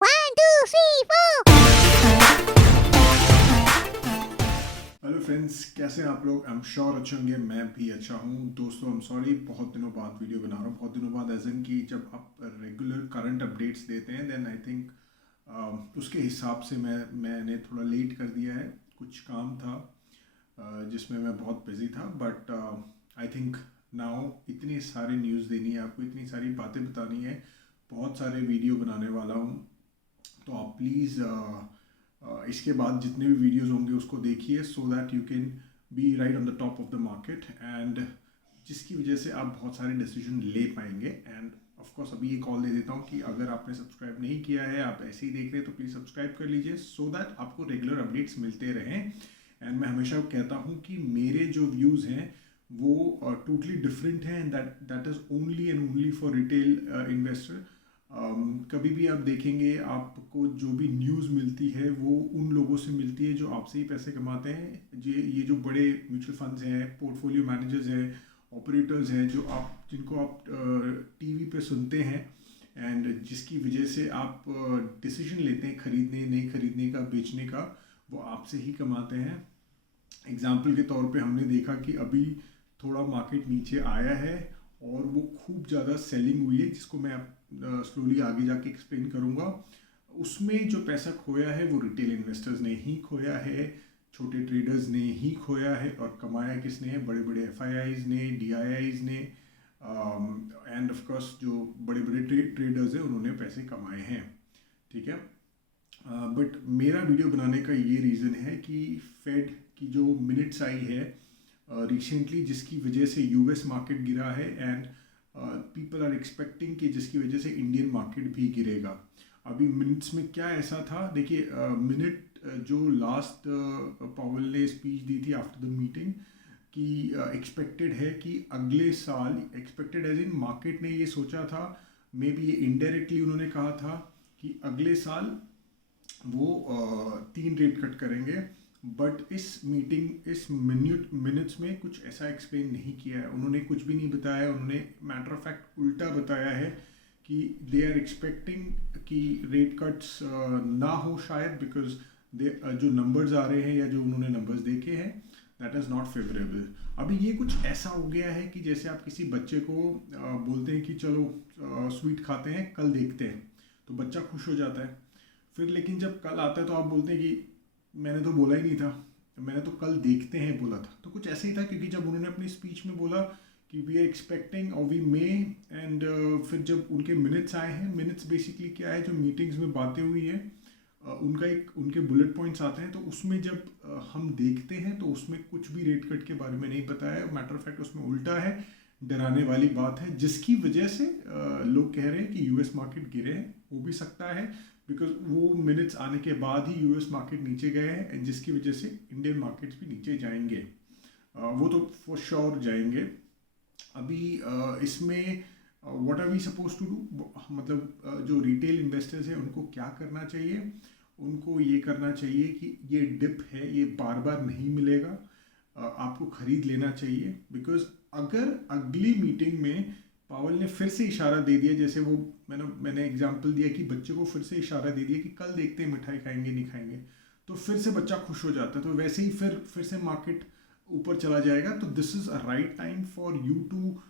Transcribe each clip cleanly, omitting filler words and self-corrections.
One, two, three, four. Hello friends, कैसे हैं आप लोग? आई एम श्योर अच्छे होंगे। मैं भी अच्छा हूँ। दोस्तों, आई एम सॉरी, बहुत दिनों बाद वीडियो बना रहा हूँ। बहुत दिनों बाद एज इन कि जब आप रेगुलर करंट अपडेट्स देते हैं देन आई थिंक उसके हिसाब से मैंने थोड़ा लेट कर दिया है। कुछ काम था जिसमें मैं बहुत बिजी था, बट आई थिंक नाउ इतनी सारी न्यूज़ देनी है आपको, इतनी सारी बातें बतानी है, बहुत सारे वीडियो बनाने वाला हूँ। तो आप प्लीज़ इसके बाद जितने भी वीडियोस होंगे उसको देखिए, so that you can be right on the top of the market, and जिसकी वजह से आप बहुत सारे डिसीजन ले पाएंगे। एंड ऑफ कोर्स अभी ये कॉल दे देता हूँ कि अगर आपने सब्सक्राइब नहीं किया है, आप ऐसे ही देख रहे हैं, तो प्लीज़ सब्सक्राइब कर लीजिए, सो दैट आपको रेगुलर अपडेट्स मिलते रहें। एंड मैं हमेशा कहता हूँ कि मेरे जो व्यूज़ हैं वो टोटली डिफरेंट हैं, and that is only and only for retail investor. कभी भी आप देखेंगे, आपको जो भी न्यूज़ मिलती है वो उन लोगों से मिलती है जो आपसे ही पैसे कमाते हैं। ये जो बड़े म्यूचुअल फंड्स हैं, पोर्टफोलियो मैनेजर्स हैं, ऑपरेटर्स हैं, जिनको आप टीवी पे सुनते हैं, एंड जिसकी वजह से आप डिसीजन लेते हैं खरीदने नहीं खरीदने का, बेचने का, वो आपसे ही कमाते हैं। एग्जाम्पल के तौर पे हमने देखा कि अभी थोड़ा मार्केट नीचे आया है और वो खूब ज़्यादा सेलिंग हुई है, जिसको मैं स्लोली आगे जाके एक्सप्लेन करूँगा। उसमें जो पैसा खोया है वो रिटेल इन्वेस्टर्स ने ही खोया है, छोटे ट्रेडर्स ने ही खोया है। और कमाया किसने है? बड़े बड़े एफआईआईज ने, डीआईआईज ने, एंड ऑफ कोर्स जो बड़े बड़े ट्रेडर्स हैं उन्होंने पैसे कमाए हैं। ठीक है, बट मेरा वीडियो बनाने का ये रीज़न है कि फेड की जो मिनट्स आई है रिसेंटली, जिसकी वजह से यूएस मार्केट गिरा है, एंड पीपल आर एक्सपेक्टिंग कि जिसकी वजह से इंडियन मार्केट भी गिरेगा। अभी मिनट्स में क्या ऐसा था, देखिए, मिनट जो लास्ट पावेल ने स्पीच दी थी आफ्टर द मीटिंग, कि एक्सपेक्टेड है कि अगले साल, एक्सपेक्टेड एज इन मार्केट ने ये सोचा था, मे बी ये इनडायरेक्टली उन्होंने कहा था कि अगले साल वो 3 रेट कट करेंगे। बट इस मिनट्स में कुछ ऐसा एक्सप्लेन नहीं किया है, उन्होंने कुछ भी नहीं बताया। उन्होंने मैटर ऑफ फैक्ट उल्टा बताया है कि दे आर एक्सपेक्टिंग कि रेट कट्स ना हो शायद, बिकॉज दे जो नंबर्स आ रहे हैं या जो उन्होंने नंबर्स देखे हैं, दैट इज़ नॉट फेवरेबल। अभी ये कुछ ऐसा हो गया है कि जैसे आप किसी बच्चे को बोलते हैं कि चलो स्वीट खाते हैं, कल देखते हैं, तो बच्चा खुश हो जाता है। फिर लेकिन जब कल आता है तो आप बोलते हैं कि मैंने तो बोला ही नहीं था, मैंने तो कल देखते हैं बोला था। तो कुछ ऐसे ही था, क्योंकि जब उन्होंने अपनी स्पीच में बोला कि वी आर एक्सपेक्टिंग और वी मे, एंड फिर जब उनके मिनट्स आए हैं, मिनट्स बेसिकली क्या है, जो मीटिंग्स में बातें हुई है उनके बुलेट पॉइंट्स आते हैं, तो उसमें जब हम देखते हैं तो उसमें कुछ भी रेट कट के बारे में नहीं बताया। मैटर ऑफ फैक्ट उसमें उल्टा है, डराने वाली बात है, जिसकी वजह से लोग कह रहे हैं कि यूएस मार्केट गिरे हैं। हो भी सकता है, बिकॉज वो मिनट्स आने के बाद ही यूएस मार्केट नीचे गए हैं, जिसकी वजह से इंडियन मार्केट्स भी नीचे जाएंगे। वो तो फॉर श्योर जाएंगे। अभी इसमें what are we suppose to do, मतलब जो रिटेल इन्वेस्टर्स हैं उनको क्या करना चाहिए? उनको ये करना चाहिए कि ये डिप है, ये बार बार नहीं मिलेगा, आपको खरीद लेना चाहिए। बिकॉज अगर अगली मीटिंग में पावल ने फिर से इशारा दे दिया, जैसे वो मैंने एग्जांपल दिया कि बच्चे को फिर से इशारा दे दिया कि कल देखते हैं मिठाई खाएंगे नहीं खाएंगे, तो फिर से बच्चा खुश हो जाता है, तो वैसे ही फिर से मार्केट ऊपर चला जाएगा। तो this is a right time for you to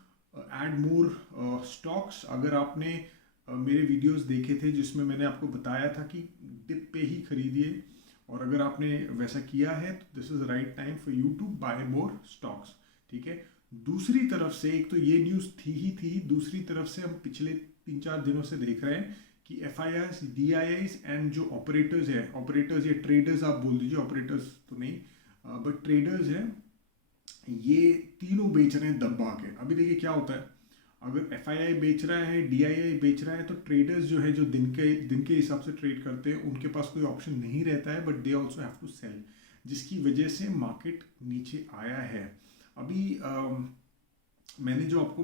add more stocks. अगर आपने मेरे वीडियोस देखे थे जिसमें मैंने आपको बताया था कि डिप पे ही खरीदिए, और अगर आपने वैसा किया है तो this is right time for you to buy more stocks. ठीक है, दूसरी तरफ से एक तो ये न्यूज़ थी, दूसरी तरफ से हम पिछले 3-4 दिनों से देख रहे हैं कि F I eyes, D I eyes, and जो ऑपरेटर्स या ट्रेडर्स, आप बोल दीजिए, ऑपरेटर्स तो नहीं बट ट्रेडर्स हैं, ये तीनों बेच रहे हैं दबा के। अभी देखिए क्या होता है, अगर एफ आई आई बेच रहा है, डी आई आई बेच रहा है, तो ट्रेडर्स जो है, जो दिन के हिसाब से ट्रेड करते हैं, उनके पास कोई ऑप्शन नहीं रहता है, but they also have to sell, जिसकी वजह से मार्केट नीचे आया है। अभी मैंने जो आपको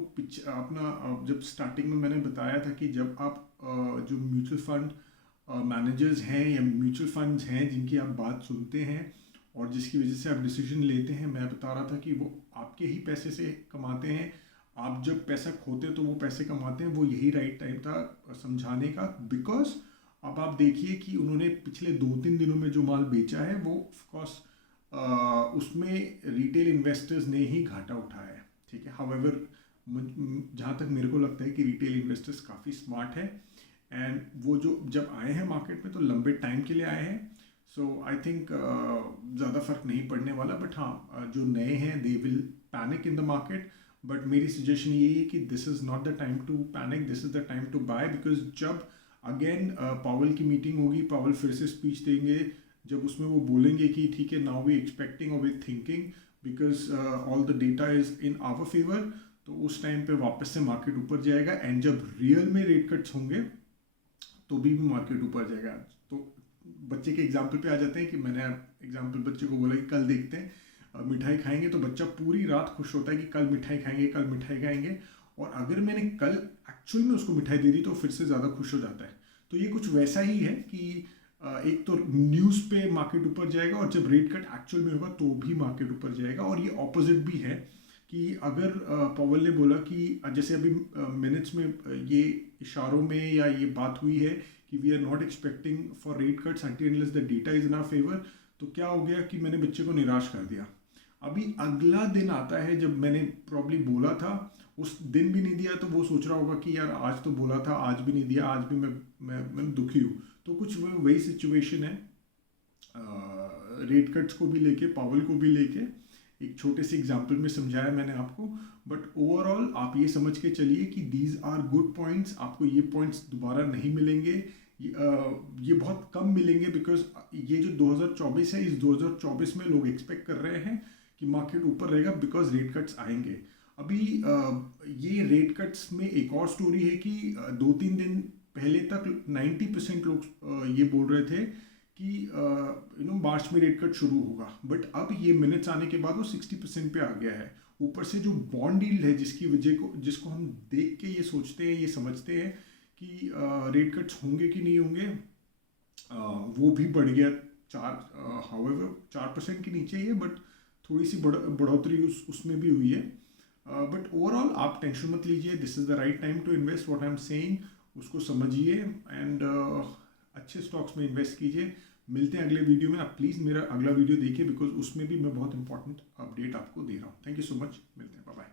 अपना जब स्टार्टिंग में मैंने बताया था कि जब आप जो म्यूचुअल फंड मैनेजर्स हैं या म्यूचुअल फंड्स हैं जिनकी आप बात सुनते हैं और जिसकी वजह से आप डिसीजन लेते हैं, मैं बता रहा था कि वो आपके ही पैसे से कमाते हैं, आप जब पैसा खोते तो वो पैसे कमाते हैं, वो यही राइट टाइम था समझाने का। बिकॉज अब आप देखिए कि उन्होंने पिछले 2-3 दिनों में जो माल बेचा है वो ऑफकोर्स उसमें रिटेल इन्वेस्टर्स ने ही घाटा उठाया है, ठीक है। हाउएवर जहाँ तक मेरे को लगता है कि रिटेल इन्वेस्टर्स काफ़ी स्मार्ट है, एंड वो जो जब आए हैं मार्केट में तो लंबे टाइम के लिए आए हैं। सो आई थिंक ज़्यादा फर्क नहीं पड़ने वाला। बट हाँ, जो नए हैं they will panic in the market. But मेरी सजेशन यही है कि this is not the time to panic, this is the time to buy. Because जब अगेन पावेल की मीटिंग होगी, पावेल फिर से स्पीच देंगे, जब उसमें वो बोलेंगे कि ठीक है नाउ वी एक्सपेक्टिंग और we thinking because all the data is in our favour, तो उस टाइम पे वापस से मार्केट ऊपर जाएगा। एंड जब रियल में रेट कट्स होंगे तो भी मार्केट ऊपर जाएगा। तो बच्चे के एग्जाम्पल पे आ जाते हैं कि मैंने एग्जाम्पल बच्चे को बोला कि कल देखते हैं मिठाई खाएंगे, तो बच्चा पूरी रात खुश होता है कि कल मिठाई खाएंगे, कल मिठाई खाएंगे। और अगर मैंने कल एक्चुअल में उसको मिठाई दे दी तो फिर से ज़्यादा खुश हो जाता है। तो ये कुछ वैसा ही है कि एक तो न्यूज़ पे मार्केट ऊपर जाएगा और जब रेट कट एक्चुअल में होगा तो भी मार्केट ऊपर जाएगा। और ये ऑपोजिट भी है कि अगर पॉवेल ने बोला कि जैसे अभी मिनट्स में ये इशारों में या ये बात हुई है कि we are not expecting for rate cuts until unless the data is in our favour, तो क्या हो गया कि मैंने बच्चे को निराश कर दिया। अभी अगला दिन आता है जब मैंने प्रॉब्ली बोला था, उस दिन भी नहीं दिया, तो वो सोच रहा होगा कि यार आज तो बोला था, आज भी नहीं दिया, आज भी मैं दुखी हूँ। तो कुछ वही सिचुएशन है रेट कट्स को भी लेके, पावेल को भी लेके। एक छोटे से एग्जाम्पल में समझाया मैंने आपको, बट ओवरऑल आप ये समझ के चलिए कि दीज आर गुड पॉइंट्स। आपको ये पॉइंट्स दोबारा नहीं मिलेंगे, ये बहुत कम मिलेंगे। बिकॉज ये जो 2024 है, इस 2024 में लोग एक्सपेक्ट कर रहे हैं कि मार्केट ऊपर रहेगा बिकॉज रेट कट्स आएंगे। अभी ये रेट कट्स में एक और स्टोरी है कि 2-3 दिन पहले तक 90% लोग ये बोल रहे थे कि मार्च में रेट कट शुरू होगा। बट अब ये मिनट्स आने के बाद वो 60% पे आ गया है। ऊपर से जो बॉन्ड यील्ड है जिसको हम देख के ये सोचते हैं, ये समझते हैं कि रेट कट्स होंगे कि नहीं होंगे, वो भी बढ़ गया। 4% के नीचे ही है, बट थोड़ी सी बढ़ोतरी उसमें भी हुई है। बट ओवरऑल आप टेंशन मत लीजिए, this is the right time to invest. What I am saying उसको समझिए एंड अच्छे स्टॉक्स में इन्वेस्ट कीजिए। मिलते हैं अगले वीडियो में। आप प्लीज़ मेरा अगला वीडियो देखिए बिकॉज उसमें भी मैं बहुत इंपॉर्टेंट अपडेट आपको दे रहा हूँ। थैंक यू सो मच, मिलते हैं, बाय बाय।